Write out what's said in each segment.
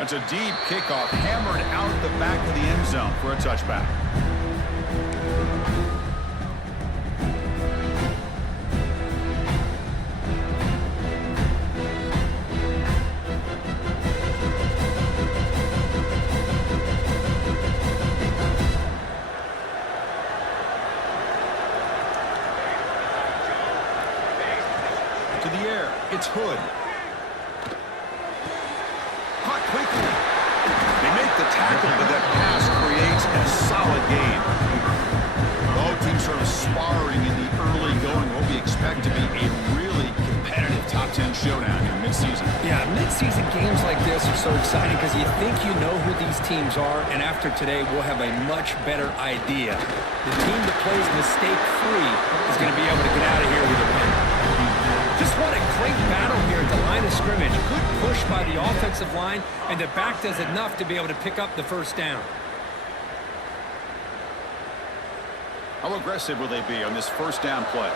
That's a deep kickoff, hammered out the back of the end zone for a touchback. To the air, it's Hood. Caught quickly. They make the tackle, but that pass creates a solid gain. Both teams sort of sparring in the early going. What we expect to be a really competitive top 10 showdown in midseason. Yeah, midseason games like this are so exciting because you think you know who these teams are, and after today, we'll have a much better idea. The team that plays mistake-free is going to be able to get out of here with a win. Just what a great battle here at the line of scrimmage. Good push by the offensive line, and the back does enough to be able to pick up the first down. How aggressive will they be on this first down play?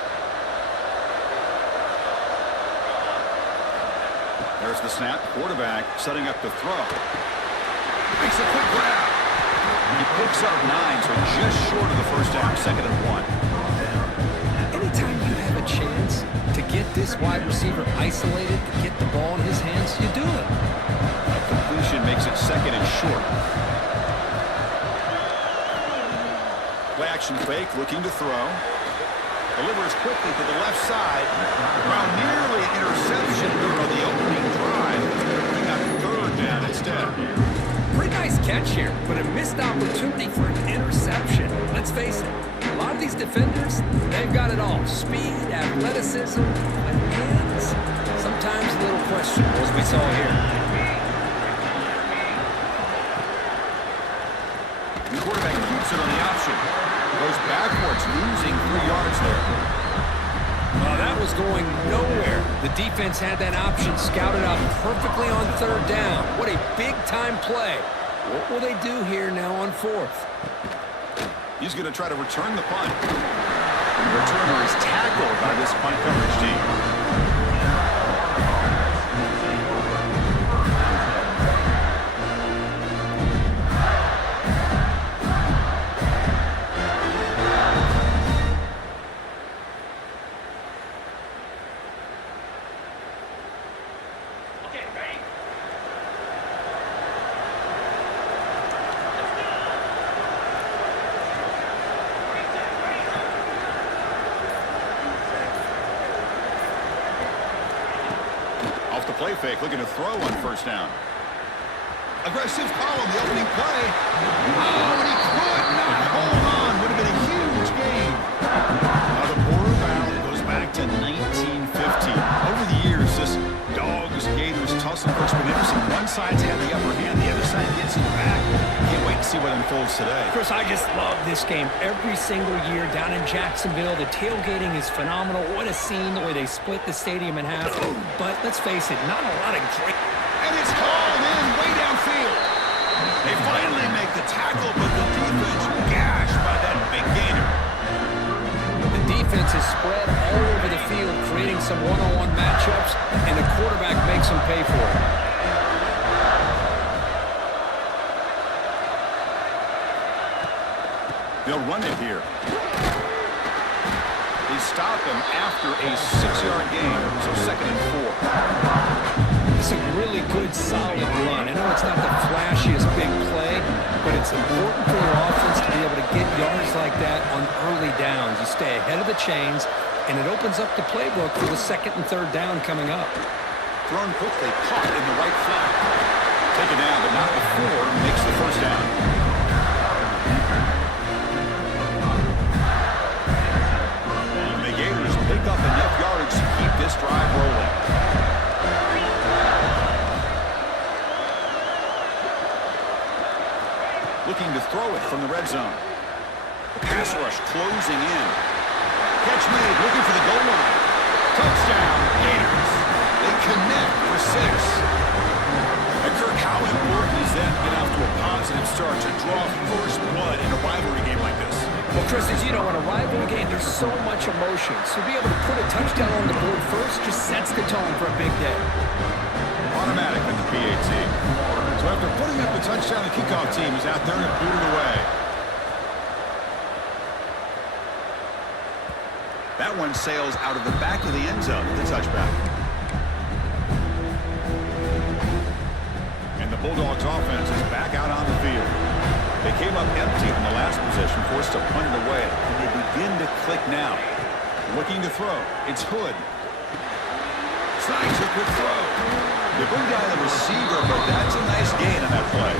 There's the snap. Quarterback setting up the throw. Makes a quick grab. He picks up 9, so just short of the first down, 2nd and 1. Anytime you have a chance to get this wide receiver isolated, to get the ball in his hands, you do it. A completion makes it 2nd and short. Play action fake, looking to throw. Delivers quickly to the left side. Well, nearly an interception on the opening drive. He got 3rd down instead. Pretty nice catch here, but a missed opportunity for an interception. Let's face it, a lot of these defenders, they've got it all. Speed, athleticism, but hands, sometimes a little questionable, as we saw here. The quarterback keeps it on the option. Goes backwards, losing 3 yards there. Well, that was going nowhere. The defense had that option scouted out perfectly on 3rd down. What a big-time play. What will they do here now on 4th? He's going to try to return the punt. The returner is tackled by this punt coverage team. Off the play fake, looking to throw on 1st down. Aggressive call on the opening play. Oh, and he could not hold on. Would have been a huge gain. Now the border battle goes back to 1915. Over the years, this Dogs-Gators tussle has been interesting. One side's had the upper hand, the other side gets it back. Can't wait to see what unfolds today. Chris, I just love this game every single year down in Jacksonville. The tailgating is phenomenal. What a scene, the way they split the stadium in half. But let's face it, not a lot of great... And it's called in way downfield. They finally make the tackle, but the defense gashed by that big gainer. The defense is spread all over the field, creating some one-on-one matchups, and the quarterback makes them pay for it. They'll run it here. They stop him after a 6-yard gain, so 2nd and 4. It's a really good, solid run. I know it's not the flashiest big play, but it's important for your offense to be able to get yards like that on early downs. You stay ahead of the chains, and it opens up the playbook for the 2nd and 3rd down coming up. Thrown quickly, caught in the right flat. Taken down, but not before, makes the 1st down. The Gators pick up enough yardage to keep this drive rolling. Looking to throw it from the red zone. The pass rush closing in. Catch made, looking for the goal line. Touchdown, Gators. They connect for 6. And Kirk, how important is that to get off to a positive start to draw first blood in a rivalry game like this? Well, Chris, as you know, in a rivalry game, there's so much emotion. So to be able to put a touchdown on the board first just sets the tone for a big day. Automatic with the PAT. So after putting up the touchdown, the kickoff team is out there to boot it away. That one sails out of the back of the end zone with the touchback. And the Bulldogs offense is back out on the field. They came up empty on the last possession, forced to punt it away. And they begin to click now. Looking to throw. It's Hood. Slides a quick throw. They bring down the receiver, but that's a nice gain on that play.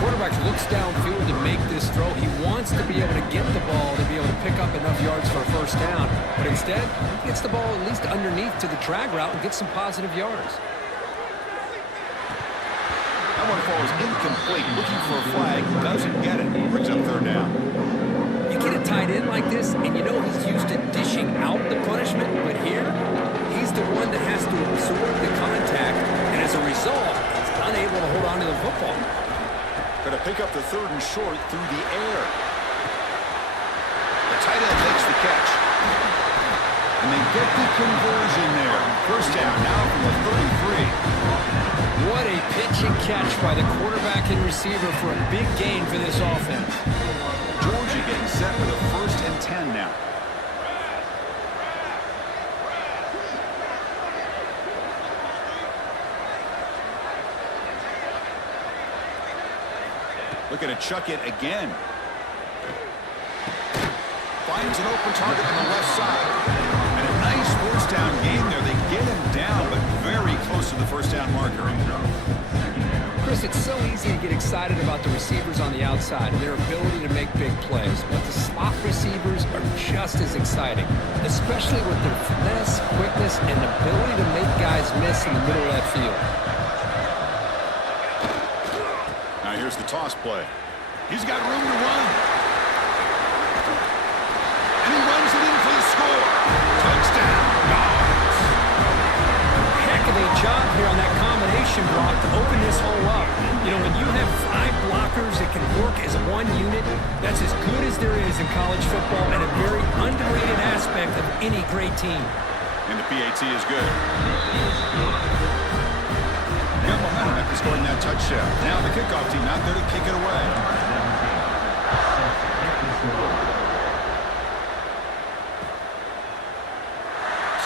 Quarterback looks downfield to make this throw. He wants to be able to get the ball to be able to pick up enough yards for a first down. But instead, he gets the ball at least underneath to the drag route and gets some positive yards. That one falls incomplete. Looking for a flag. Doesn't get it. Brings up third down. You get a tight end like this, and you know he's used to dishing out the punishment. But here, he's the one that has to absorb the contact. And as a result, he's unable to hold on to the football. Going to pick up the third and short through the air. The tight end makes the catch. And they get the conversion there. First down now from the 33. What a pitch and catch by the quarterback and receiver for a big gain for this offense. Georgia getting set for the 1st and 10 now. Looking to chuck it again. Finds an open target on the left side. And a nice first down gain there. They get him down, but very close to the first down marker. Chris, it's so easy to get excited about the receivers on the outside and their ability to make big plays. But the slot receivers are just as exciting, especially with their finesse, quickness, and ability to make guys miss in the middle of that field. Now here's the toss play. He's got room to run. And he runs it in for the score. Touchdown, Dogs. Heck of a job here on that combination block to open this hole up. You know, when you have 5 blockers that can work as one unit, that's as good as there is in college football and a very underrated aspect of any great team. And the PAT is good. Got momentum after scoring that touchdown. Now the kickoff team out there to kick it away.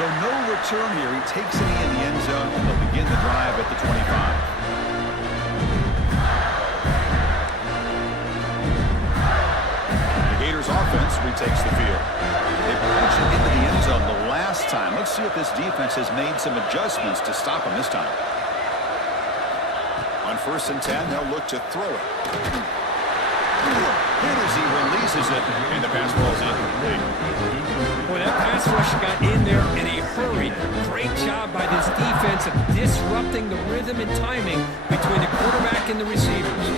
So no return here. He takes it in the end zone, and they'll begin the drive at the 25. The Gators offense retakes the field. They punch it into the end zone the last time. Let's see if this defense has made some adjustments to stop them this time. On 1st and 10, they'll look to throw it. Hit as he releases it, and the pass ball's incomplete. Boy, that pass rush got in there in a hurry. Great job by this defense of disrupting the rhythm and timing between the quarterback and the receivers.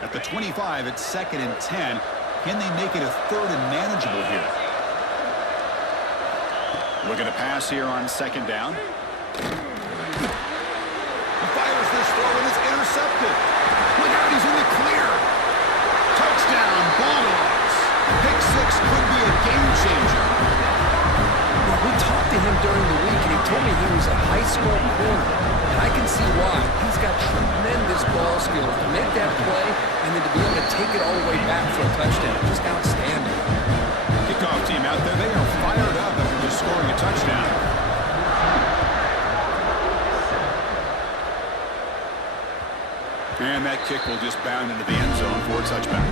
At the 25, it's 2nd and 10. Can they make it a 3rd and manageable here? Looking to pass here on 2nd down. Fires this throw and it's intercepted. Look out, he's in the clear. Touchdown, Bulldogs. Pick 6 could be a game changer. Well, we talked to him during the week, and he told me he was a high school corner. And I can see why. He's got tremendous ball skills to make that play and then to be able to take it all the way back for a touchdown. Just outstanding. Kickoff team out there, they are fired up after just scoring a touchdown. And that kick will just bound into the end zone for a touchback.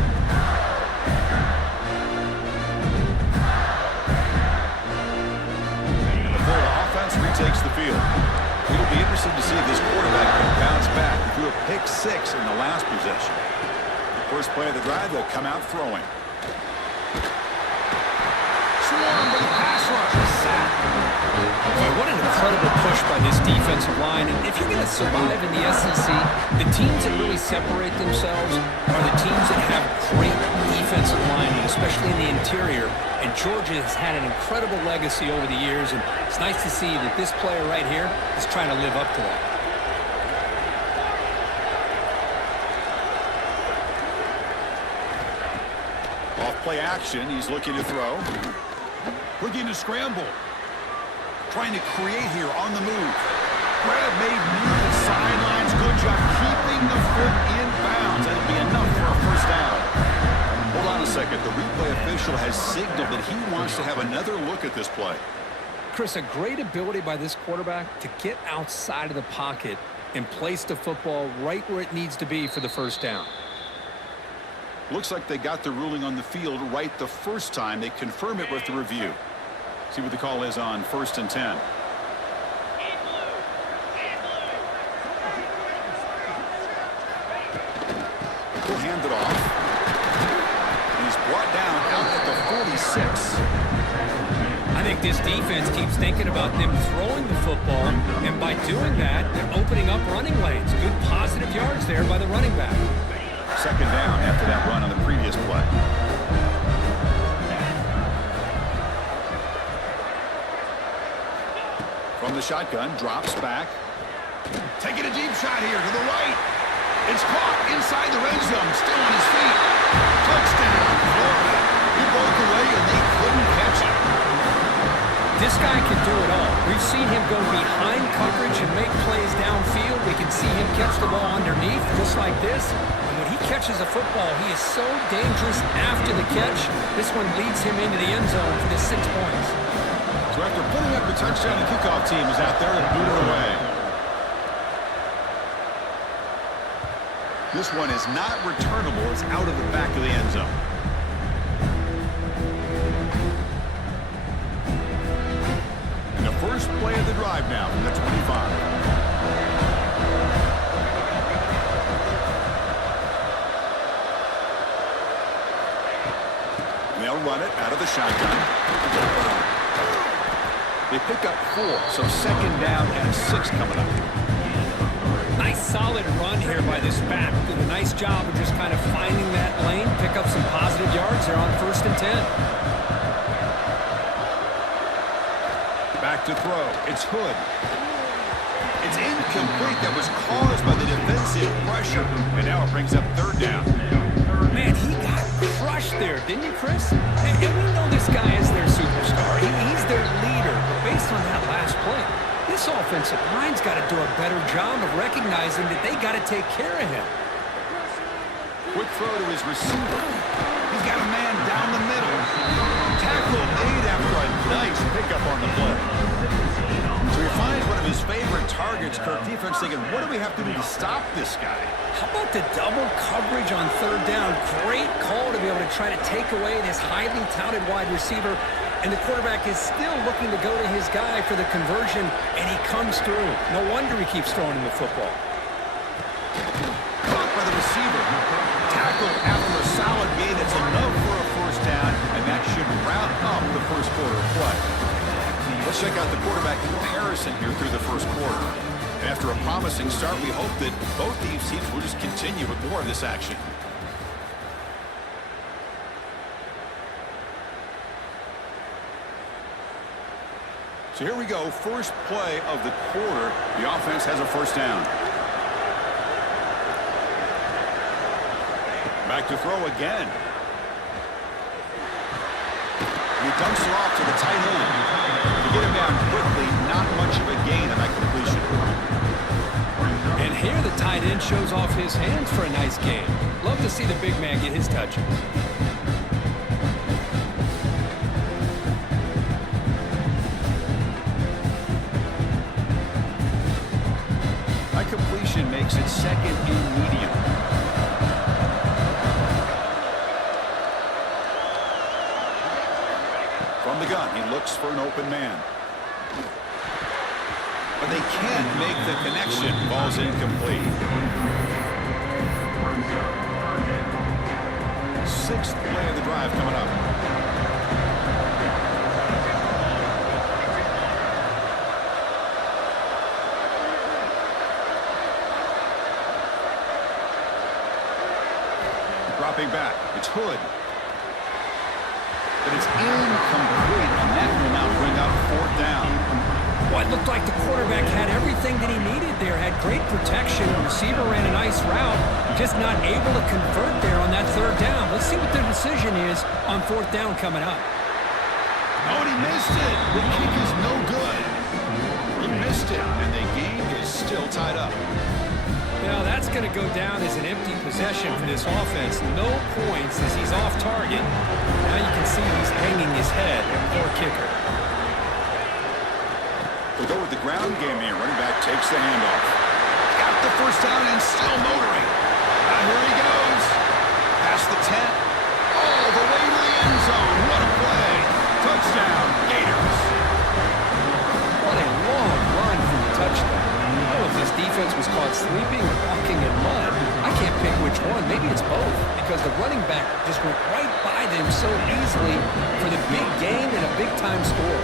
And the Florida offense retakes the field. It'll be interesting to see if this quarterback can bounce back. He threw a pick 6 in the last possession. The first play of the drive, they'll come out throwing. Swarm with a pass rush. Sack. Boy, what an incredible push by this defensive line. And if you're going to survive in the SEC, the teams that really separate themselves are the teams that have great defensive linemen, especially in the interior. And Georgia has had an incredible legacy over the years, and it's nice to see that this player right here is trying to live up to that. Off play action, he's looking to throw. Looking to scramble. trying to create here on the move. Grab made near the sidelines. Good job keeping the foot in bounds. That'll be enough for a first down. Hold on a second. The replay official has signaled that he wants to have another look at this play. Chris, a great ability by this quarterback to get outside of the pocket and place the football right where it needs to be for the first down. Looks like they got the ruling on the field right the first time. They confirm it with the review. See what the call is on 1st and 10. We'll hand it off. He's brought down out at the 46. I think this defense keeps thinking about them throwing the football, and by doing that, they're opening up running lanes. Good positive yards there by the running back. Second down after that run on the previous play. From the shotgun, drops back. Taking a deep shot here to the right. It's caught inside the red zone, still on his feet. Touchdown, Florida. He broke away and they couldn't catch him. This guy can do it all. We've seen him go behind coverage and make plays downfield. We can see him catch the ball underneath, just like this. And when he catches a football, he is so dangerous after the catch. This one leads him into the end zone for the 6 points. So after putting up the touchdown, the kickoff team is out there to boot it away. This one is not returnable. It's out of the back of the end zone. And the first play of the drive now from the 25. They'll run it out of the shotgun. They pick up 4, so second down and 6 coming up. Nice solid run here by this back. Did a nice job of just kind of finding that lane, pick up some positive yards there on 1st and 10. Back to throw. It's Hood. It's incomplete. That was caused by the defensive pressure. And now it brings up 3rd down. Man, he got crushed there, didn't you, Chris? And we know this guy is their superstar. He's their leader. But based on that last play, this offensive line's got to do a better job of recognizing that they got to take care of him. Quick throw to his receiver. He's got a man down the middle. Tackle made after a nice pickup on the play. So he finds one of his favorite targets. Kirk defense thinking, what do we have to do to stop this guy? How about the double coverage on 3rd down? Great call to be able to try to take away this highly touted wide receiver. And the quarterback is still looking to go to his guy for the conversion, and he comes through. No wonder he keeps throwing him the football. Caught by the receiver. Tackle after a solid gain. It's enough for a first down, and that should wrap up the first quarter of play. Let's check out the quarterback comparison here through the first quarter. And after a promising start, we hope that both these teams will just continue with more of this action. So here we go, first play of the quarter. The offense has a first down. Back to throw again. He dumps it off to the tight end. To get him down quickly, not much of a gain on that completion. And here the tight end shows off his hands for a nice gain. Love to see the big man get his touches. That completion makes it second and medium. From the gun, he looks for an open man. But they can't make the connection. Ball's incomplete. 6th play of the drive coming up. Dropping back. It's Hood. But it's incomplete, and that will now bring up 4th down. Well, it looked like the quarterback had everything that he needed there. Had great protection. The receiver ran a nice route. Just not able to convert there on that 3rd down. Let's see what the decision is on 4th down coming up. Oh, and he missed it. The kick is no good. missed it, and the game is still tied up. Now that's going to go down as an empty possession for this offense. No points as he's off target. Now you can see he's hanging his head. Poor kicker. We'll go with the ground game here. Running back takes the handoff. Got the first down and still motoring. Here he goes. Past the 10. All the way to the end zone. What a play. Touchdown, Gators. What a long run for the touchdown. I don't know if this defense was caught sleeping or walking in mud. I can't pick which one. Maybe it's both, because the running back just went right by them so easily for the big gain and a big-time score.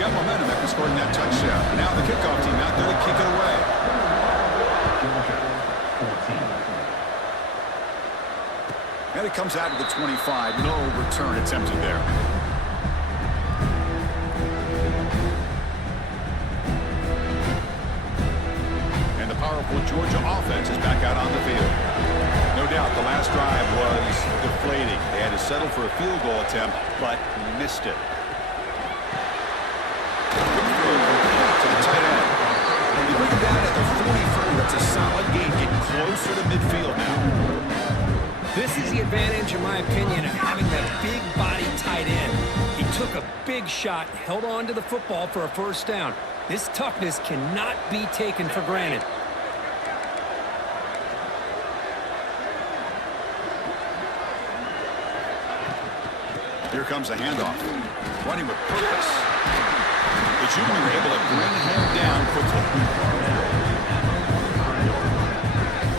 Got momentum after scoring that touchdown. Now the kickoff team out there to kick it away. And it comes out of the 25. No return attempted there. And the powerful Georgia offense is back out on the field. No doubt the last drive was deflating. They had to settle for a field goal attempt, but missed it. To the tight end. You bring him down at the 43. That's a solid gain. Getting closer to midfield now. This is the advantage, in my opinion, of having that big body tight end. He took a big shot, held on to the football for a first down. This toughness cannot be taken for granted. Here comes the handoff. Running with purpose. The junior able to bring him down quickly.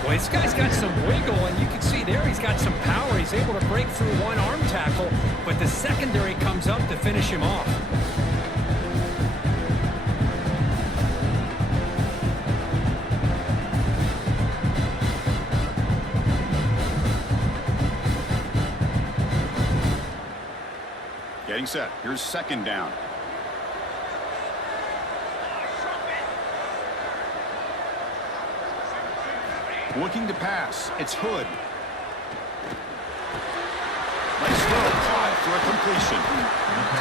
Well, this guy's got some wiggle, and you can see there he's got some power. He's able to break through one arm tackle, but the secondary comes up to finish him off. Getting set. Here's second down. Looking to pass. It's Hood. Nice throw. Caught for a completion.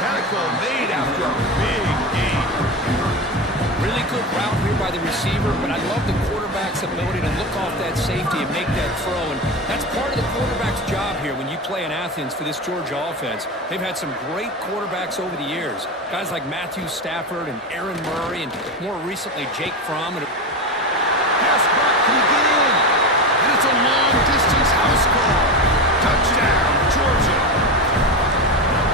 Tackle made after a big gain. Really good route here by the receiver, but I love the quarterback's ability to look off that safety and make that throw. And that's part of the quarterback's job here when you play in Athens for this Georgia offense. They've had some great quarterbacks over the years. Guys like Matthew Stafford and Aaron Murray, and more recently Jake Fromm. Pass back. Can he get in? And it's a long-distance house call. Touchdown, Georgia.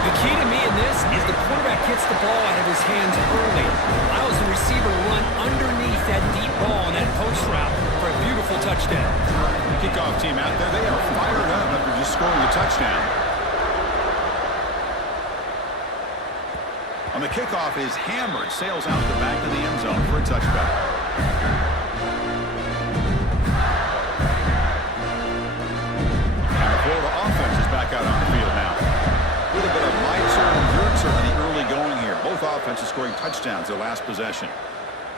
The key to me in this is the quarterback gets the ball out of his hands early, allows the receiver to run underneath that deep ball on that post route for a beautiful touchdown. Kickoff team out there, they are fired up after just scoring a touchdown. On the kickoff is hammered, sails out the back of the end zone for a touchback. And the Florida offense is back out on the field now. A little bit of my turn, your turn in the early going here. Both offenses scoring touchdowns their last possession.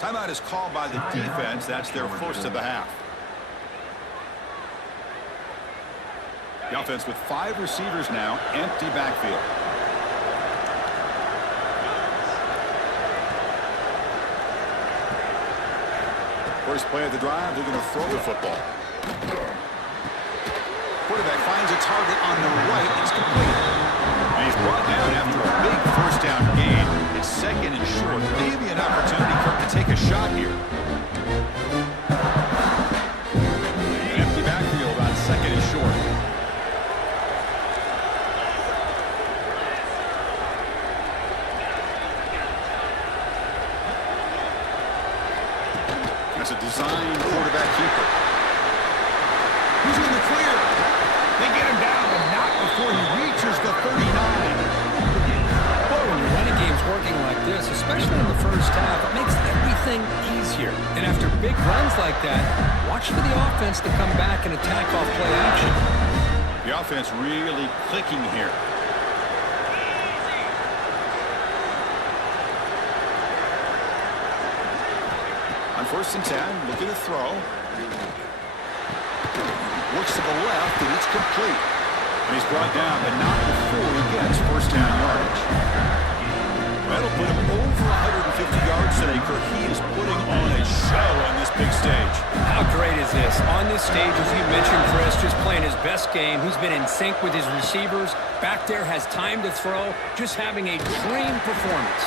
Timeout is called by the defense. That's their first of the half. The offense with 5 receivers now, empty backfield. First play of the drive, they're going to throw the football. Quarterback finds a target on the right. It's complete. And he's brought down after a big first down gain. It's second and short. Maybe an opportunity for him to take a shot here. An empty backfield on second and short. That's a designed quarterback keeper. Who's in the clear? They get him down, but not before he reaches the 39. Boy, when your running game's working like this, especially in the first half, it makes everything easier. And after big runs like that, watch for the offense to come back and attack off play action. The offense really clicking here. On first and 10, looking to throw. Looks to the left, and it's complete. And he's brought down, but not before he gets first down yardage. That'll put him over 150 yards today, Kirk. He is putting on a show on this big stage. How great is this? On this stage, as you mentioned, Chris, just playing his best game. He's been in sync with his receivers. Back there, has time to throw. Just having a dream performance.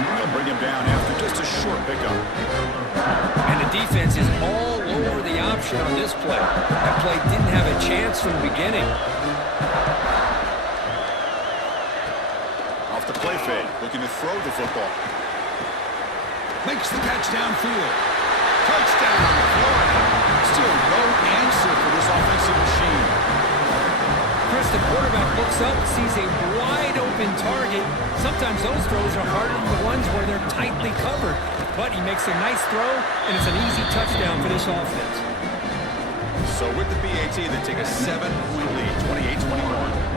They'll bring him down after just a short pickup. And the defense is all over the option on this play. That play didn't have a chance from the beginning. Off the play fake, looking to throw the football. Makes the catch downfield. Touchdown, Florida. Still no answer for this offensive machine. Chris, the quarterback looks up, sees a wide-open target. Sometimes those throws are harder than the ones where they're tightly covered. But he makes a nice throw, and it's an easy touchdown for this offense. So with the BAT, they take a 7-point lead, 28-21.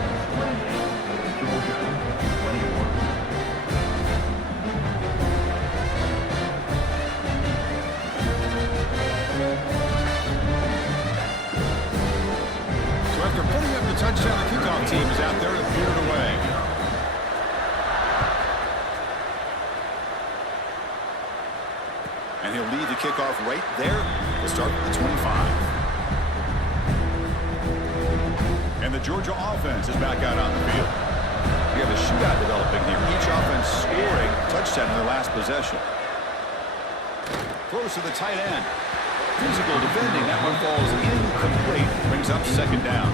Touchdown, the kickoff team is out there to clear it away. And he'll lead the kickoff right there to start with the 25. And the Georgia offense is back out on the field. We have a shootout developing here. Each offense scoring a touchdown in their last possession. Throws to the tight end. Physical defending. That one falls incomplete. Brings up second down.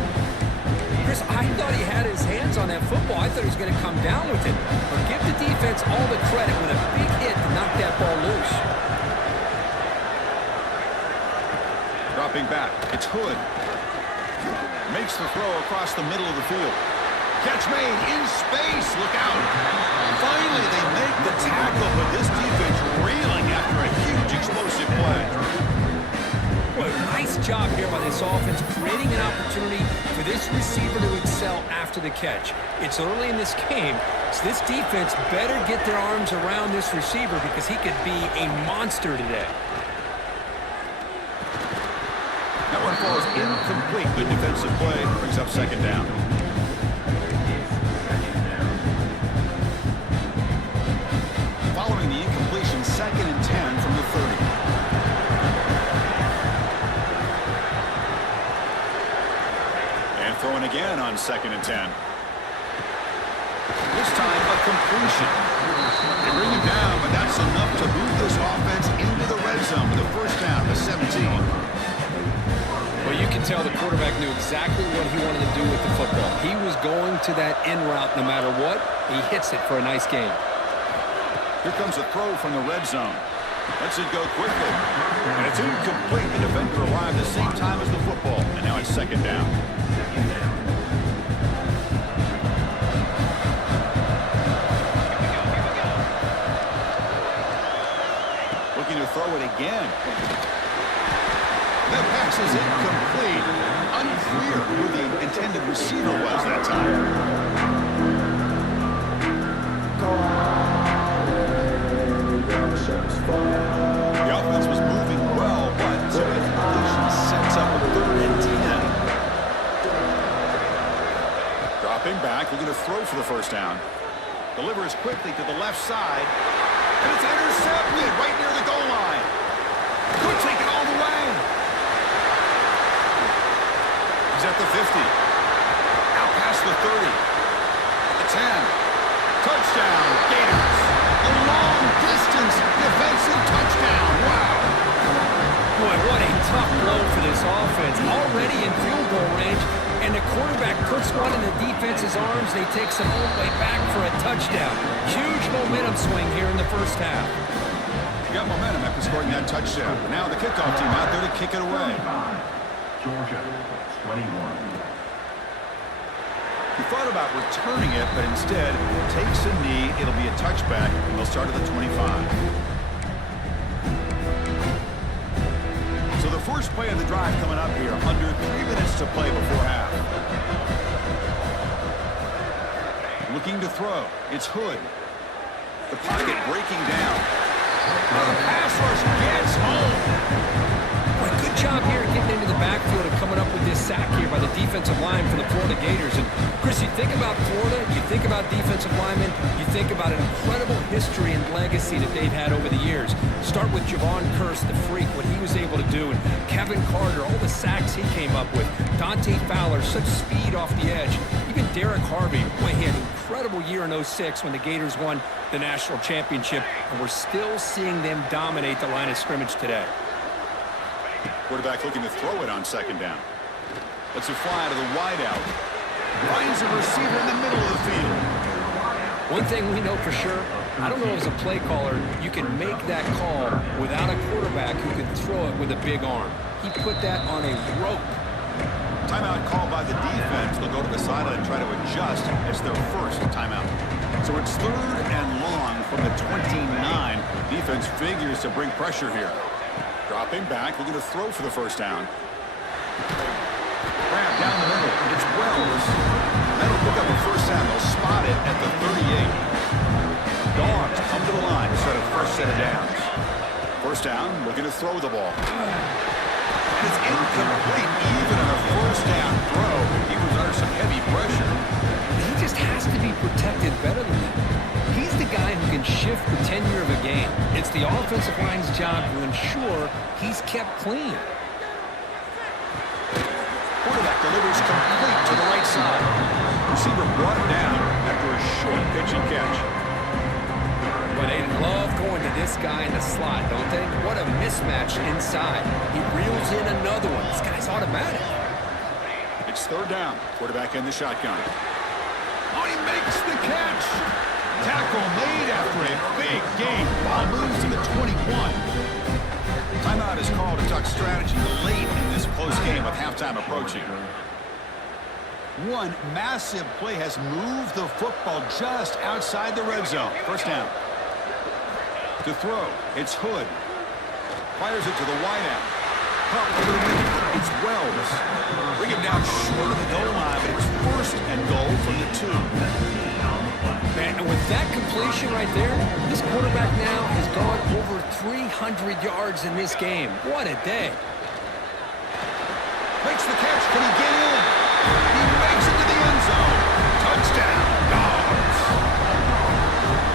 Chris, I thought he had his hands on that football. I thought he was going to come down with it. But give the defense all the credit with a big hit to knock that ball loose. Dropping back, it's Hood. Makes the throw across the middle of the field. Catch made in space, look out. Finally, they make the tackle, but this defense reeling after a huge explosive play. Boy, nice job here by this offense, creating an opportunity for this receiver to excel after the catch. It's early in this game, so this defense better get their arms around this receiver because he could be a monster today. That one falls incomplete. Good defensive play. Brings up second down. Following the incompletion, 2nd and 10 from the 30. Throwing again on 2nd and 10. This time a completion. They bring him down, but that's enough to move this offense into the red zone with a first down to 17. Well, you can tell the quarterback knew exactly what he wanted to do with the football. He was going to that in route no matter what. He hits it for a nice gain. Here comes a throw from the red zone. Lets it go quickly. And it's incomplete. The defender arrived at the same time as the football. And now it's second down. Looking to throw it again. That pass is incomplete. Unclear who the intended receiver was that time. The offense was moving well, but the completion sets up a 3rd and 10. Dropping back, looking to throw for the first down. Delivers quickly to the left side. And it's intercepted right near the goal line. Could take it all the way. He's at the 50. Out past the 30. The 10. Touchdown, Gators. A long-distance defensive touchdown. Wow. Boy, what a tough blow for this offense. Already in field goal range, and the quarterback puts one in the defense's arms. They take some all the way back for a touchdown. Huge momentum swing here in the first half. You got momentum after scoring that touchdown. Now the kickoff team out there to kick it away. Georgia, 21. He thought about returning it, but instead takes a knee. It'll be a touchback, and they'll start at the 25. So the first play of the drive coming up here, under 3 minutes to play before half. Looking to throw. It's Hood. The pocket breaking down. The pass rush gets home. Boy, good job here getting into the backfield and coming up with this sack here by the defensive line for the Florida Gators. And Chris, you think about Florida, you think about defensive linemen, you think about an incredible history and legacy that they've had over the years. Start with Javon Curse, the freak, what he was able to do, and Kevin Carter, all the sacks he came up with. Dante Fowler, such speed off the edge. Even Derek Harvey, boy, he had an incredible year in '06 when the Gators won the national championship, and we're still seeing them dominate the line of scrimmage today. Quarterback looking to throw it on second down. Let's it fly to the wideout. Finds a receiver in the middle of the field. One thing we know for sure, I don't know as a play caller, you can make that call without a quarterback who can throw it with a big arm. He put that on a rope. Timeout called by the defense. They'll go to the sideline and try to adjust. It's their first timeout. So it's 3rd and long from the 29. Defense figures to bring pressure here. Dropping back, looking to throw for the first down. Grab down the middle. It's Wells. That'll pick up a first down. They'll spot it at the 38. Dogs come to the line to start a fresh set of downs. First down, looking to throw the ball. And it's incomplete. Even on a first down throw, he was under some heavy pressure. He just has to be protected better than that. He's the guy who can shift the tenure of a game. It's the offensive line's job to ensure he's kept clean. Quarterback delivers complete to the right side. Receiver brought down after a short pitch and catch. But they love going to this guy in the slot, don't they? What a mismatch inside. He reels in another one. This guy's automatic. It's 3rd down. Quarterback in the shotgun. Oh, he makes the catch. Tackle made after a big gain. Ball moves to the 21. Timeout is called to duck strategy late in this close game with halftime approaching. One massive play has moved the football just outside the red zone. First down. To throw, it's Hood. Fires it to the wideout. It's Wells. Bring him down short of the goal line, but it's 1st and goal from the 2. Man, and with that completion right there, this quarterback now has gone over 300 yards in this game. What a day. Makes the catch. Can he get in? He makes it to the end zone. Touchdown, Dogs.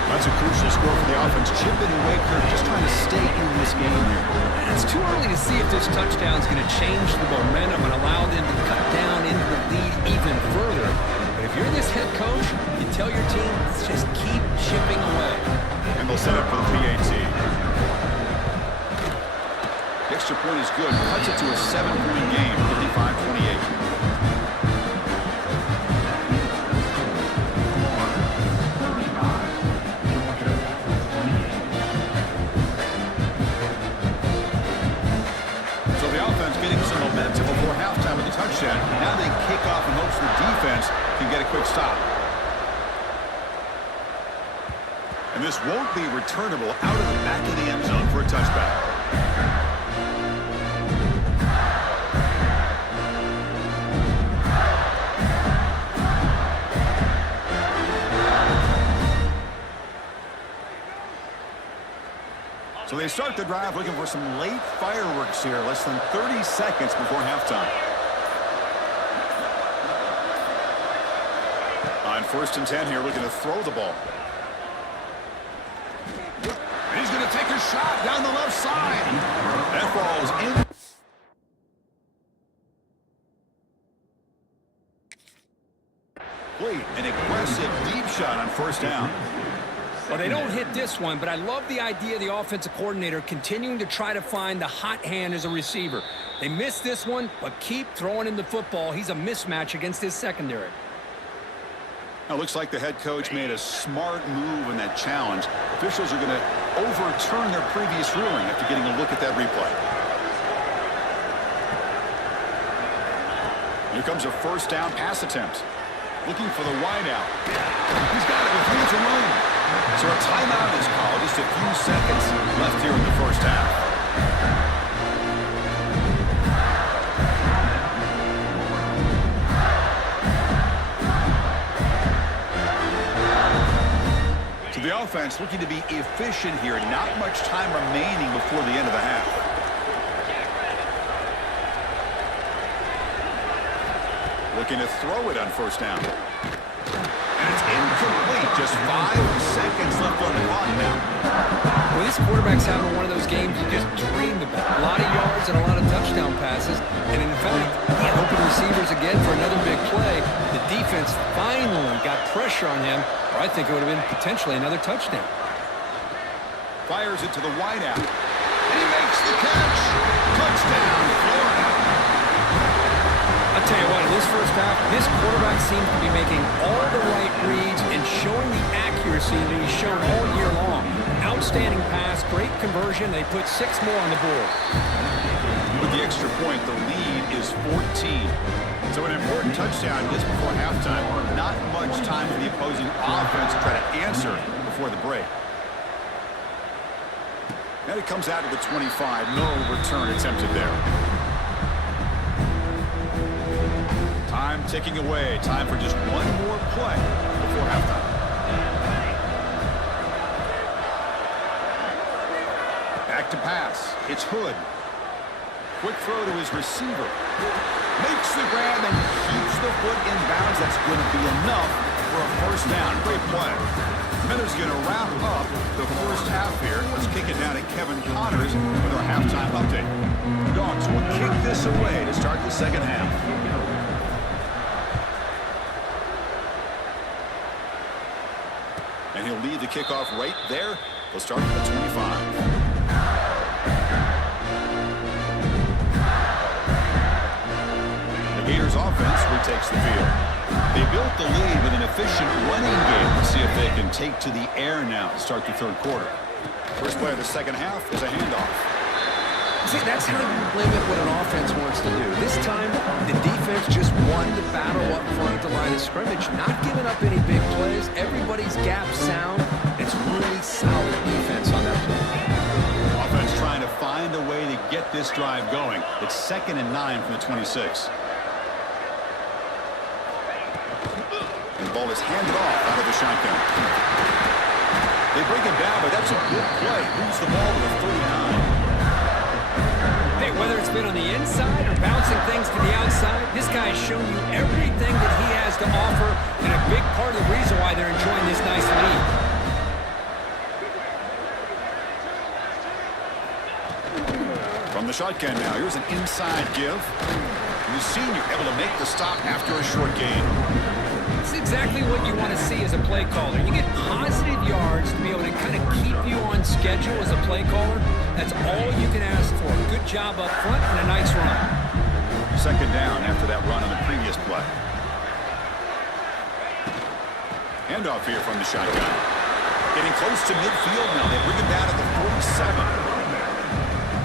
That's a crucial score for the offense. Chip and Waker just trying to stay in this game here. It's too early to see if this touchdown is going to change the momentum and allow them to cut down into the lead even further. But if you're this head coach, you tell your team, let's just keep chipping away. And they'll set up for the PAT. The extra point is good. Cuts it to a 7-point game, 55-28. Touchdown. Now they kick off in hopes the defense can get a quick stop. And this won't be returnable out of the back of the end zone for a touchback. So they start the drive looking for some late fireworks here, less than 30 seconds before halftime. On 1st and 10 here, looking to throw the ball. And he's going to take a shot down the left side. That ball is in. An aggressive deep shot on 1st down. Well, they don't hit this one, but I love the idea of the offensive coordinator continuing to try to find the hot hand as a receiver. They missed this one, but keep throwing him the football. He's a mismatch against his secondary. Now, looks like the head coach made a smart move in that challenge. Officials are going to overturn their previous ruling after getting a look at that replay. Here comes a 1st down pass attempt. Looking for the wideout. He's got it with room to run. So a timeout is called. Just a few seconds left here in the 1st half. So the offense looking to be efficient here. Not much time remaining before the end of the half. Looking to throw it on first down. And it's incomplete. Just 5 seconds left on the clock now. Well, this quarterback's having one of those games you just dreamed about. A lot of yards and a lot of touchdown passes. And in fact, he had open receivers again for another big play. The defense finally got pressure on him, or I think it would have been potentially another touchdown. Fires it to the wideout. And he makes the catch. Touchdown, Florida. I'll tell you what, in this first half, this quarterback seems to be making all the right reads and showing the accuracy that he's shown all year long. Outstanding pass, great conversion. They put 6 more on the board. With the extra point, the lead is 14. So an important touchdown just before halftime. Not much time for the opposing offense to try to answer before the break. And it comes out to the 25. No return attempted there. Time ticking away. Time for just one more play before halftime. Back to pass. It's Hood. Quick throw to his receiver. Makes the grab and keeps the foot in bounds. That's going to be enough for a first down. Great play. Miller's going to wrap up the first half here. Let's kick it down to Kevin Connors with our halftime update. Dogs will kick this away to start the second half. And he'll lead the kickoff right there. They'll start at the 25. The Gators offense retakes the field. They built the lead with an efficient running game. Let's see if they can take to the air now to start the third quarter. First play of the second half is a handoff. See, that's how you limit what an offense wants to do. This time, the defense just won the battle up front at the line of scrimmage, not giving up any big plays. Everybody's gap sound. It's really solid defense on that play. Offense trying to find a way to get this drive going. It's 2nd and 9 from the 26. And the ball is handed off out of the shotgun. They bring him down, but that's a good play. Moves the ball to the 39. Hey, whether it's been on the inside or bouncing things to the outside, this guy has shown you everything that he has to offer, and a big part of the reason why they're enjoying this nice lead. From the shotgun now, here's an inside give. The senior able to make the stop after a short gain. It's exactly what you want to see as a play caller. You get positive yards to be able to kind of keep you on schedule as a play caller. That's all you can ask for. Good job up front and a nice run. Second down after that run on the previous play. Handoff here from the shotgun. Getting close to midfield now. They bring him down at the 47.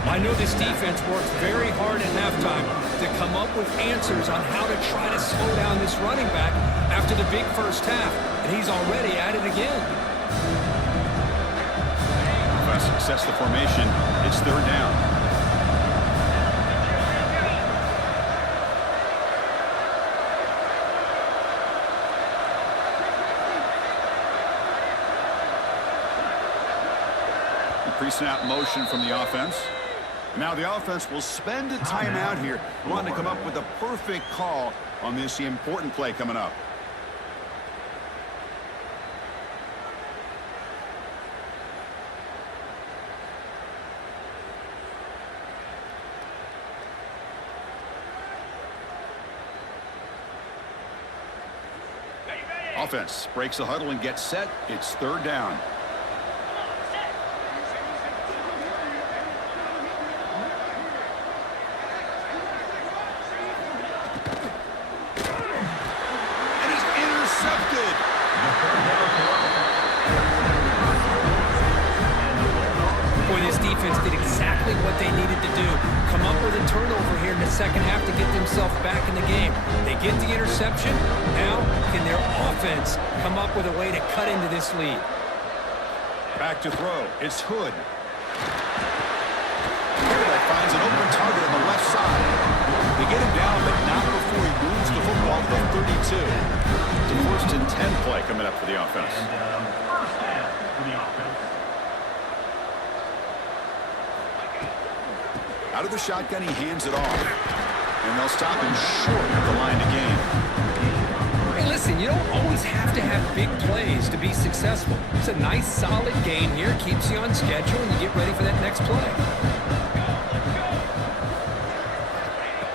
I know this defense worked very hard at halftime to come up with answers on how to try to slow down this running back after the big first half, and he's already at it again. Success the formation. It's third down. Pre-snap motion from the offense. Now the offense will spend a timeout here, wanting to come up with a perfect call on this important play coming up. Offense breaks the huddle and gets set. It's third down. Did exactly what they needed to do. Come up with a turnover here in the second half to get themselves back in the game. They get the interception. Now, can their offense come up with a way to cut into this lead? Back to throw. It's Hood. Paradise finds an open target on the left side. They get him down, but not before he moves the football to the 32. It's a 1st and 10 play coming up for the offense. First down for the offense. Out of the shotgun, he hands it off. And they'll stop him short of the line to gain. Hey, listen, you don't always have to have big plays to be successful. It's a nice, solid gain here. Keeps you on schedule, and you get ready for that next play.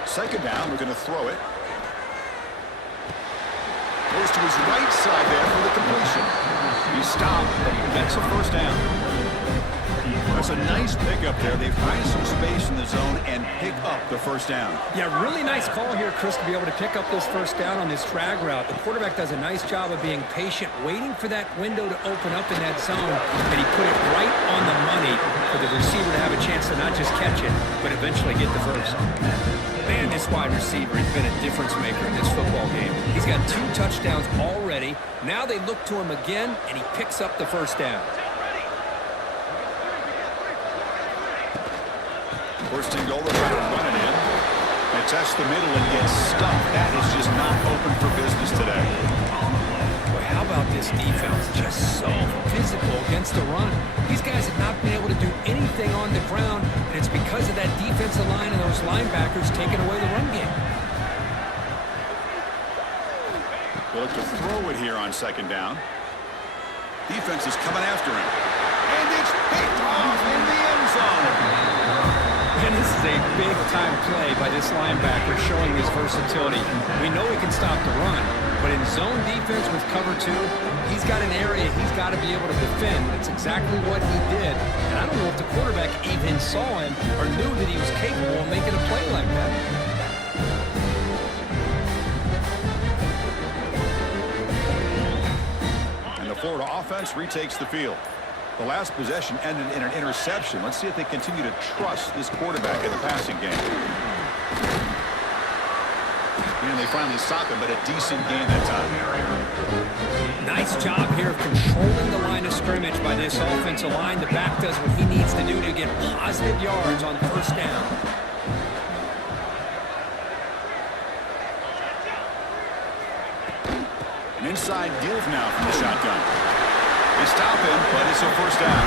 Second down, we're going to throw it. Goes to his right side there for the completion. He stopped, but he gets a first down. That's a nice pickup there. They find some space in the zone and pick up the first down. Yeah, really nice call here, Chris, to be able to pick up this first down on this drag route. The quarterback does a nice job of being patient, waiting for that window to open up in that zone, and he put it right on the money for the receiver to have a chance to not just catch it, but eventually get the first. Man, this wide receiver has been a difference maker in this football game. He's got 2 touchdowns already. Now they look to him again, and he picks up the first down. First and goal, they're trying to run it in. They test the middle and get stuck. That is just not open for business today. Boy, how about this defense? Just so physical against the run. These guys have not been able to do anything on the ground, and it's because of that defensive line and those linebackers taking away the run game. They'll look to throw it here on second down. Defense is coming after him. And it's picked off in the end zone. And this is a big-time play by this linebacker showing his versatility. We know he can stop the run, but in zone defense with cover 2, he's got an area he's got to be able to defend. That's exactly what he did. And I don't know if the quarterback even saw him or knew that he was capable of making a play like that. And the Florida offense retakes the field. The last possession ended in an interception. Let's see if they continue to trust this quarterback in the passing game. And they finally stop him, but a decent gain that time. Nice job here of controlling the line of scrimmage by this offensive line. The back does what he needs to do to get positive yards on first down. An inside give now from the shotgun. They stop him, but it's a first down.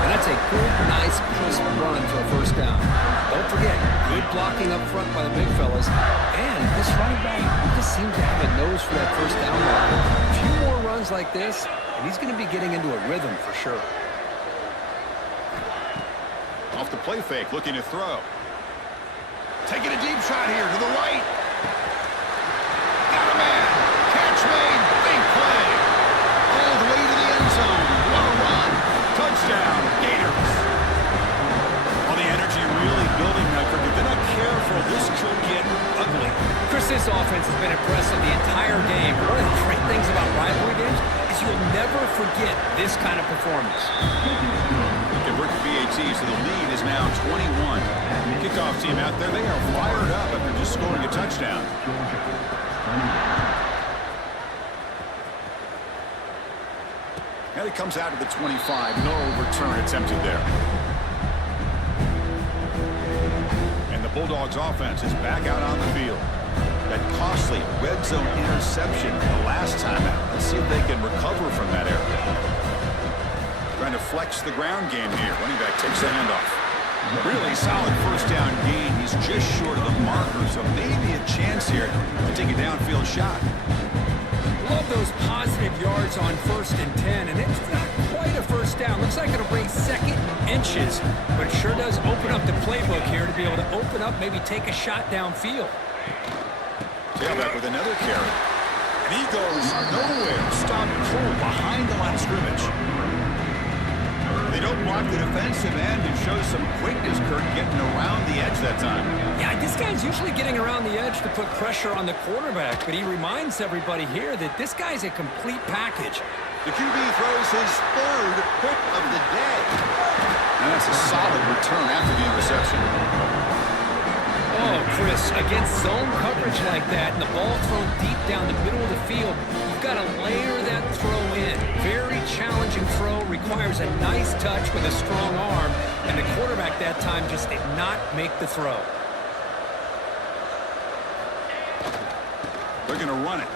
And that's a good, nice, crisp run for a first down. Don't forget, good blocking up front by the big fellas. And this running back just seems to have a nose for that first down marker. A few more runs like this, and he's going to be getting into a rhythm for sure. Off the play fake, looking to throw. Taking a deep shot here to the right. Got a man. Catch made. Big play. All the way to the end zone. What a run. Touchdown, Gators. Well, the energy really building now. If they're not careful, this could get ugly. Chris, this offense has been impressive the entire game. One of the great things about rivalry games is you'll never forget this kind of performance. Convert to BAT, so the lead is now 21. Kickoff team out there, they are fired up after just scoring a touchdown. And it comes out of the 25. No return attempted there. And the Bulldogs offense is back out on the field. That costly red zone interception the last time out. Let's see if they can recover from that error. Trying to flex the ground game here. Running back takes the handoff. Really solid first down gain. He's just short of the marker, so maybe a chance here to take a downfield shot. Love those positive yards on 1st and 10, and it's not quite a first down. Looks like it'll bring second inches, but it sure does open up the playbook here to be able to open up, maybe take a shot downfield. Tailback with another carry. And he goes nowhere. Stop cold behind the line of scrimmage. They don't block the defensive end and show some quickness, Kirk, getting around the edge that time. Yeah, this guy's usually getting around the edge to put pressure on the quarterback, but he reminds everybody here that this guy's a complete package. The QB throws his third pick of the day. And that's a solid return after the interception. Oh, Chris, against zone coverage like that and the ball thrown deep down the middle of the field, you've got to layer that throw in. Very challenging throw, requires a nice touch with a strong arm, and the quarterback that time just did not make the throw. They're going to run it.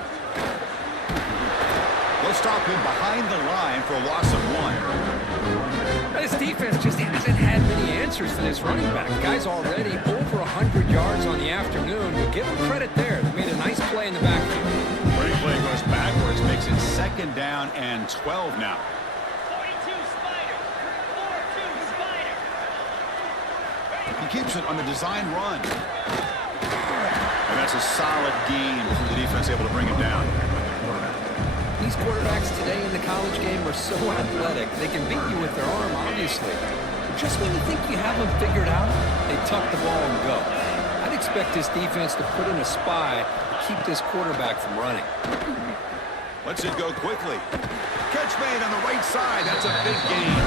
They'll stop him behind the line for a loss of 1. This defense just hasn't had many answers for this running back. The guy's already over 100 yards on the 2nd down and 12 now. 42 Spider. 4-2 Spider. He keeps it on the design run. And that's a solid game for the defense able to bring him down. These quarterbacks today in the college game are so athletic. They can beat you with their arm, obviously. Just when you think you have them figured out, they tuck the ball and go. I'd expect this defense to put in a spy to keep this quarterback from running. Lets it go quickly. Catch made on the right side. That's a big gain.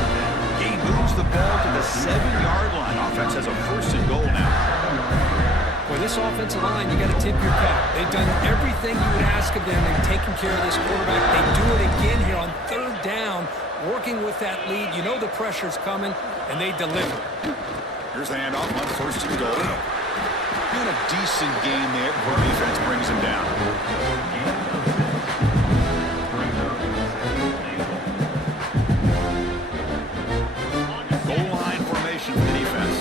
He moves the ball to the 7-yard line. Offense has a 1st and goal now. For this offensive line, you got to tip your cap. They've done everything you would ask of them in taking care of this quarterback. They do it again here on 3rd down, working with that lead. You know the pressure's coming, and they deliver. Here's the handoff on 1st and goal. Doing a decent game there before defense brings him down. Goal line formation for the defense.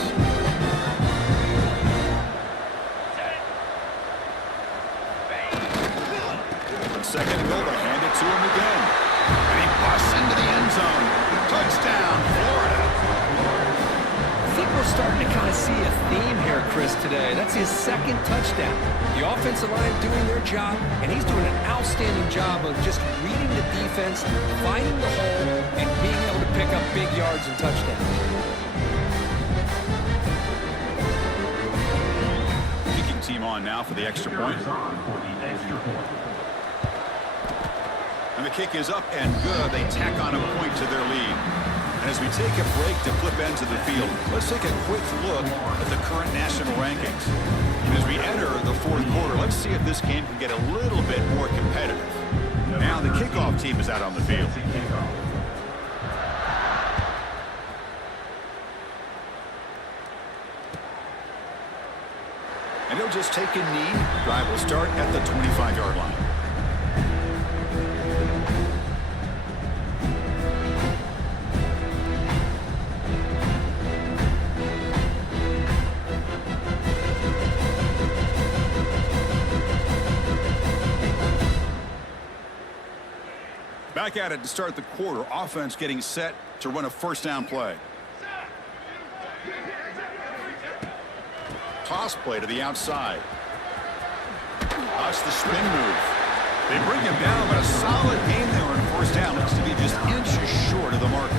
2nd and goal, they hand it to him again. And he busts into the end zone. Touchdown, Florida. I think we're starting to kind of see a theme here, Chris, today. That's his 2nd touchdown. The offensive line doing their job, and he's doing an outstanding job of just reading the defense, finding the hole, and being able to pick up big yards and touchdowns. Kicking team on now for the extra point. And the kick is up and good. They tack on a point to their lead. And as we take a break to flip ends of the field, let's take a quick look at the current national rankings. And as we enter the 4th quarter, let's see if this game can get a little bit more competitive. Now the kickoff team is out on the field. And he'll just take a knee. Drive will start at the 25-yard line. Back at it to start the quarter. Offense getting set to run a 1st down play. Toss play to the outside. That's the spin move. They bring him down, but a solid game there on 1st down. Looks to be just inches short of the marker.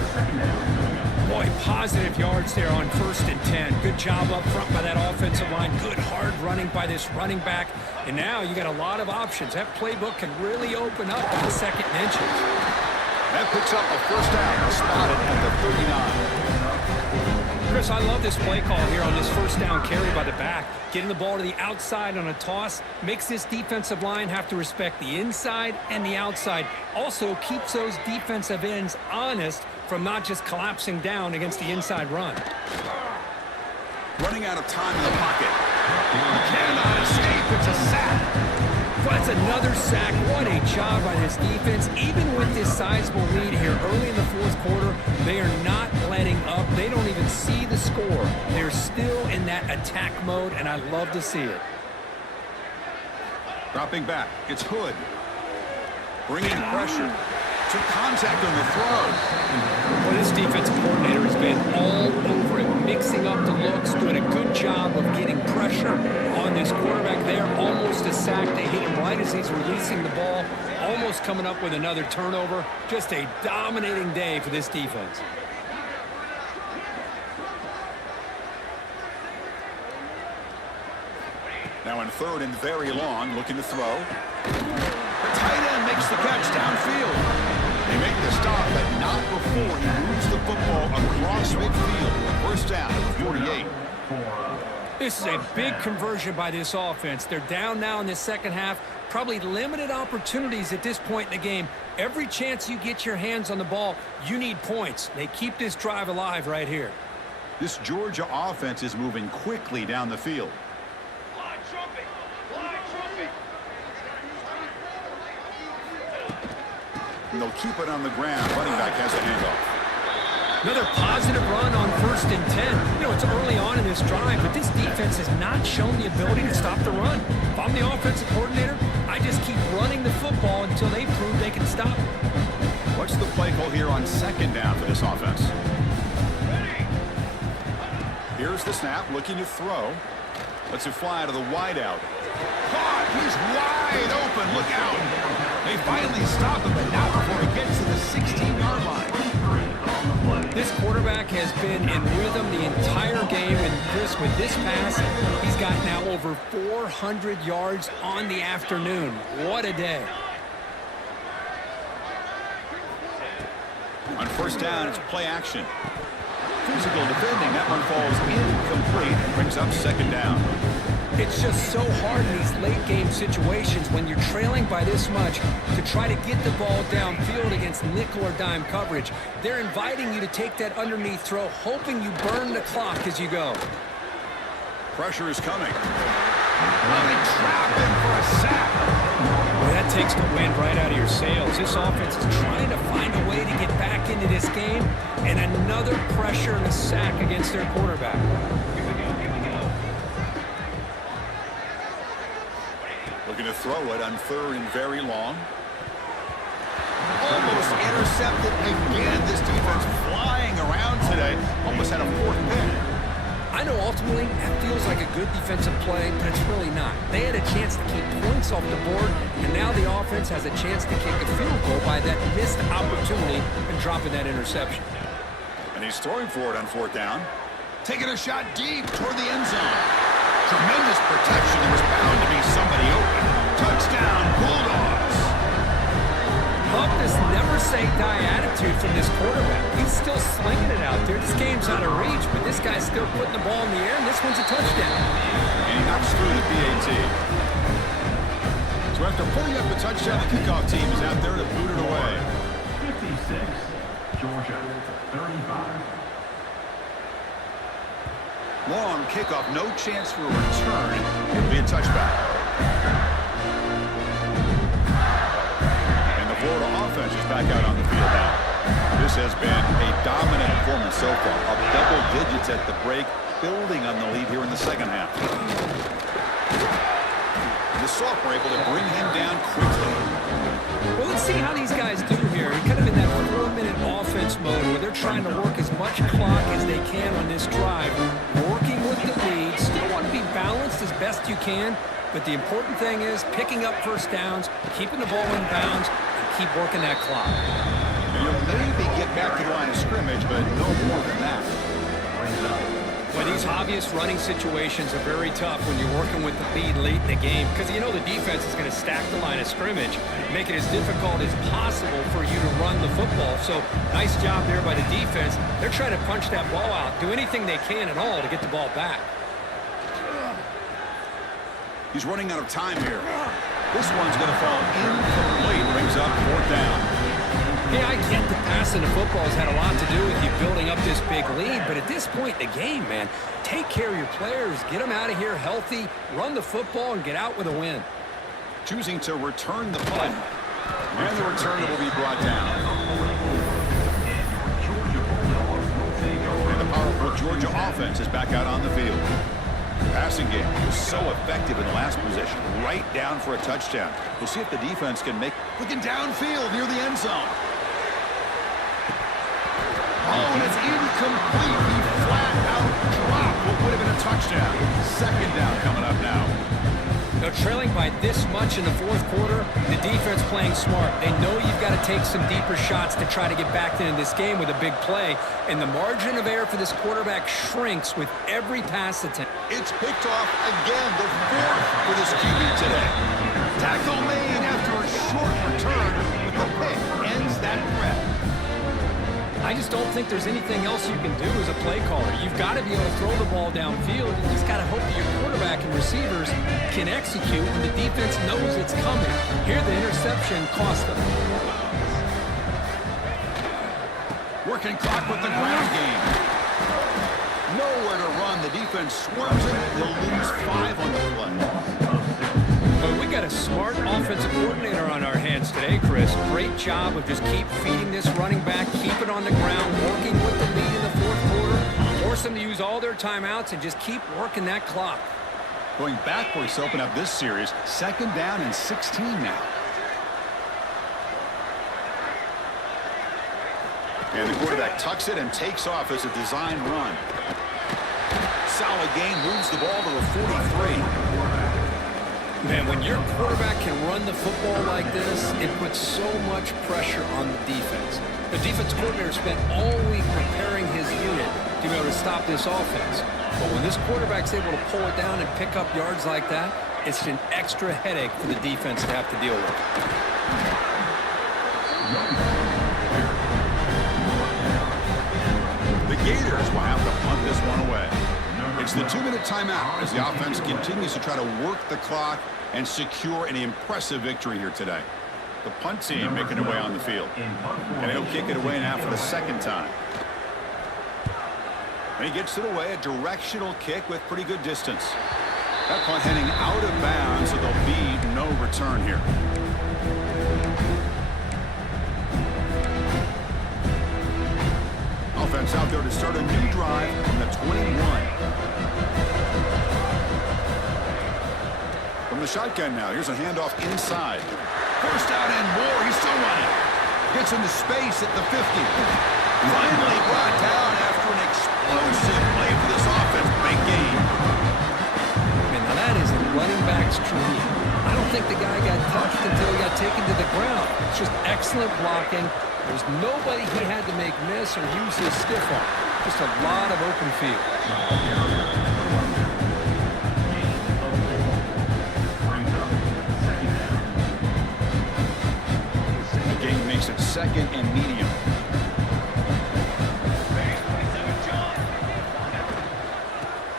Boy, positive yards there on 1st and 10. Good job up front by that offensive line. Good hard running by this running back. And now you got a lot of options. That playbook can really open up on the 2nd and inches. That picks up a 1st down, spotted at the 39. Chris, I love this play call here on this 1st down carry by the back. Getting the ball to the outside on a toss makes this defensive line have to respect the inside and the outside. Also keeps those defensive ends honest from not just collapsing down against the inside run. Running out of time in the pocket. Cannot escape. It's a sack. That's another sack. What a job by this defense. Even with this sizable lead here early in the 4th quarter, they are not letting up. They don't even see the score. They're still in that attack mode, and I love to see it. Dropping back. It's Hood. Bringing pressure. Took contact on the throw. Well, this defensive coordinator has been all over it, mixing up the looks, doing a good job of getting pressure on this quarterback there. Almost a sack. They hit him right as he's releasing the ball, almost coming up with another turnover. Just a dominating day for this defense. Now in 3rd and very long, looking to throw. The tight end makes the catch downfield. They make the stop, but not before he moves the football across midfield. 1st down at the 48. This is a big conversion by this offense. They're down now in the 2nd half. Probably limited opportunities at this point in the game. Every chance you get your hands on the ball, you need points. They keep this drive alive right here. This Georgia offense is moving quickly down the field. And they'll keep it on the ground. Running back has a handoff. Another positive run on 1st and 10. You know, it's early on in this drive, but this defense has not shown the ability to stop the run. If I'm the offensive coordinator, I just keep running the football until they prove they can stop it. What's the play call here on second down for this offense? Here's the snap, looking to throw. Lets it fly to the wideout. Caught! He's wide open. Look out. They finally stop him, but not before he gets to the 16-yard line. This quarterback has been in rhythm the entire game, and Chris, with this pass, he's got now over 400 yards on the afternoon. What a day. On first down, it's play action. Physical defending. That one falls incomplete and brings up second down. It's just so hard in these late game situations when you're trailing by this much to try to get the ball downfield against nickel or dime coverage. They're inviting you to take that underneath throw, hoping you burn the clock as you go. Pressure is coming. They trap him for a sack. Well, that takes the wind right out of your sails. This offense is trying to find a way to get back into this game, and another pressure and a sack against their quarterback. Looking to throw it on third and very long. Almost intercepted again. This defense flying around today. Almost had a fourth pick. I know ultimately that feels like a good defensive play, but it's really not. They had a chance to keep points off the board, and now the offense has a chance to kick a field goal by that missed opportunity and dropping that interception. And he's throwing for it on fourth down. Taking a shot deep toward the end zone. Tremendous protection. There was bound to be somebody open. Touchdown, Bulldogs. Love this never-say-die attitude from this quarterback. He's still slinging it out there. This game's out of reach, but this guy's still putting the ball in the air, and this one's a touchdown. And he knocks through the PAT. So after pulling up the touchdown, the kickoff team is out there to boot it away. 56, Georgia, 35. Long kickoff, no chance for a return. It'll be a touchback. And the Florida offense is back out on the field now. This has been a dominant performance so far. Up double digits at the break, building on the lead here in the second half. And the Soft were able to bring him down quickly. Well, let's see how these guys do here. Kind of in that 4-minute offense mode where they're trying to work as much clock as they can on this drive, working with the lead. Still want to be balanced as best you can, but the important thing is picking up first downs, keeping the ball in bounds, and keep working that clock. You'll maybe get back to the line of scrimmage, but no more than that. Well, these obvious running situations are very tough when you're working with the lead late in the game because you know the defense is going to stack the line of scrimmage, make it as difficult as possible for you to run the football. So nice job there by the defense. They're trying to punch that ball out, do anything they can at all to get the ball back. He's running out of time here. This one's going to fall incomplete. Brings up fourth down. Yeah, I get the passing of football has had a lot to do with you building up this big lead, but at this point in the game, man, take care of your players, get them out of here healthy, run the football, and get out with a win. Choosing to return the punt. And the return will be brought down. And the powerful Georgia offense is back out on the field. The passing game was so effective in the last possession, right down for a touchdown. We'll see if the defense can make... Looking downfield near the end zone. Oh, and it's incomplete. He flat out dropped what would have been a touchdown. Second down coming up now. Now, trailing by this much in the fourth quarter, the defense playing smart. They know you've got to take some deeper shots to try to get back into this game with a big play, and the margin of error for this quarterback shrinks with every pass attempt. It's picked off again, the fourth for this QB today. Tackle made after a short return, but the pick ends that threat. I just don't think there's anything else you can do as a play caller. You've got to be able to throw the ball downfield. You just got to hope that your quarterback and receivers can execute when the defense knows it's coming. Here, the interception cost them. Working clock with the ground game. Nowhere to run. The defense swerves it. They'll lose 5 on the play. But we got a smart offensive coordinator on our hands today, Chris. Great job of just keep feeding this running back, keep it on the ground, working with the lead in the fourth quarter, force them to use all their timeouts, and just keep working that clock. Going backwards to open up this series. 2nd down and 16 now. And the quarterback tucks it and takes off as a design run. Solid gain, moves the ball to the 43. Man, when your quarterback can run the football like this, it puts so much pressure on the defense. The defense coordinator spent all week preparing his unit to be able to stop this offense. But when this quarterback's able to pull it down and pick up yards like that, it's an extra headache for the defense to have to deal with. The Gators will have to punt this one away. It's the 2-minute timeout as the offense continues to try to work the clock and secure an impressive victory here today. The punt team making their way on the field. And he'll kick it away now for the 2nd time. And he gets it away, a directional kick with pretty good distance. That punt heading out of bounds, so there'll be no return here. Offense out there to start a new drive from the 21. From the shotgun now, here's a handoff inside. 1st down and more, he's still running. Gets into space at the 50. Finally brought down after an explosive play for this offense. Big game. Man, now that is a running back's dream. I don't think the guy got touched until he got taken to the ground. It's just excellent blocking. There's nobody he had to make miss or use his stiff arm. Just a lot of open field. The game makes it 2nd and medium.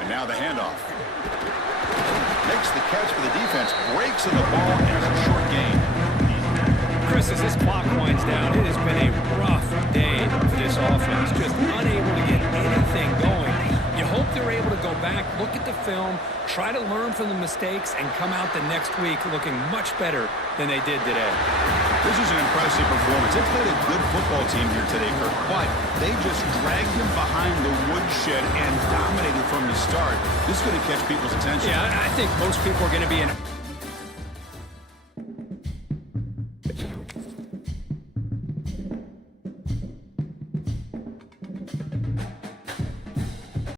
And now the handoff. Makes the catch for the defense. Breaks in the ball and it's a short gain. Chris, as this clock winds down, it has been a rough day for this offense. Just unable to get anything going. You hope they're able to go back, look at the film, try to learn from the mistakes, and come out the next week looking much better than they did today. This is an impressive performance. They played a good football team here today, Kirk, but they just dragged them behind the woodshed and dominated from the start. This is going to catch people's attention. Yeah, I think most people are going to be in